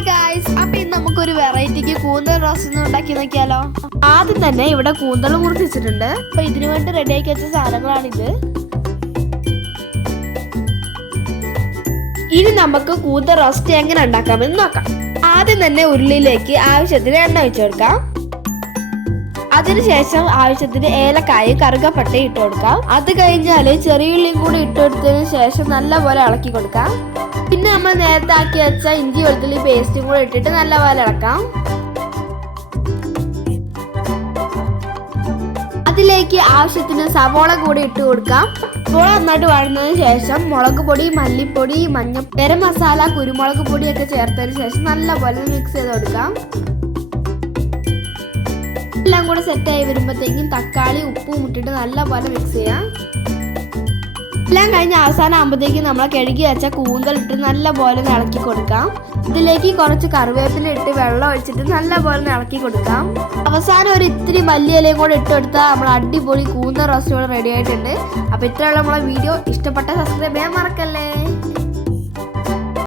Hi guys അപ്പൊ ഇന്ന് നമുക്കൊരു വെറൈറ്റിക്ക് കൂന്തൽ റോസ്റ്റ് ഉണ്ടാക്കി നോക്കിയാലോ? ആദ്യം തന്നെ ഇവിടെ കൂന്തൽ മുറിച്ചിട്ടുണ്ട്. അപ്പൊ ഇതിനു വേണ്ടി റെഡിയാക്കി വെച്ച സാധനങ്ങളാണിത്. ഇനി നമുക്ക് കൂന്തൽ റോസ്റ്റ് എങ്ങനെ ഉണ്ടാക്കാമെന്ന് നോക്കാം. ആദ്യം തന്നെ ഉരുളിയിലേക്ക് ആവശ്യത്തിന് എണ്ണ വെച്ചു കൊടുക്കാം. അതിനുശേഷം ആവശ്യത്തിന് ഏലക്കായ കറുകപ്പട്ടയും ഇട്ട് കൊടുക്കാം. അത് കഴിഞ്ഞാൽ ചെറിയുള്ളിയും കൂടി ഇട്ട് കൊടുത്തതിന് ശേഷം നല്ലപോലെ ഇളക്കി കൊടുക്കാം. പിന്നെ നമ്മൾ നേരത്തെ ആക്കി വെച്ച ഇഞ്ചി വെളുത്തുള്ളി പേസ്റ്റും കൂടെ ഇട്ടിട്ട് നല്ലപോലെ ഇളക്കാം. അതിലേക്ക് ആവശ്യത്തിന് സവോള കൂടി ഇട്ട് കൊടുക്കാം. സവോള നന്നായിട്ട് വഴന്നതിന് ശേഷം മുളക് പൊടി മല്ലിപ്പൊടി മഞ്ഞ ഗരം മസാല കുരുമുളക് പൊടിയൊക്കെ ചേർത്തതിന് ശേഷം നല്ലപോലെ മിക്സ് ചെയ്ത് കൊടുക്കാം. കൂടെ സെറ്റായി വരുമ്പോഴത്തേക്കും തക്കാളി ഉപ്പും ഇട്ടിട്ട് നല്ലപോലെ മിക്സ് ചെയ്യാം. എല്ലാം കഴിഞ്ഞ് അവസാനം ആകുമ്പോഴത്തേക്കും നമ്മൾ കഴുകി വെച്ച കൂന്തൽ ഇട്ട് നല്ലപോലെ ഇളക്കി കൊടുക്കാം. ഇതിലേക്ക് കുറച്ച് കറിവേപ്പില ഇട്ട് വെള്ളം ഒഴിച്ചിട്ട് നല്ലപോലെ ഇളക്കി കൊടുക്കാം. അവസാനം ഒരു ഇത്തിരി വലിയ ഇലയും കൂടെ ഇട്ട് കൊടുത്താൽ നമ്മൾ അടിപൊളി കൂന്തൽ റോസ്റ്റ് റെഡി ആയിട്ടുണ്ട്. അപ്പോൾ ഇത്രയുള്ള നമ്മളെ വീഡിയോ. ഇഷ്ടപ്പെട്ട സബ്സ്ക്രൈബ് ചെയ്യാൻ മറക്കല്ലേ?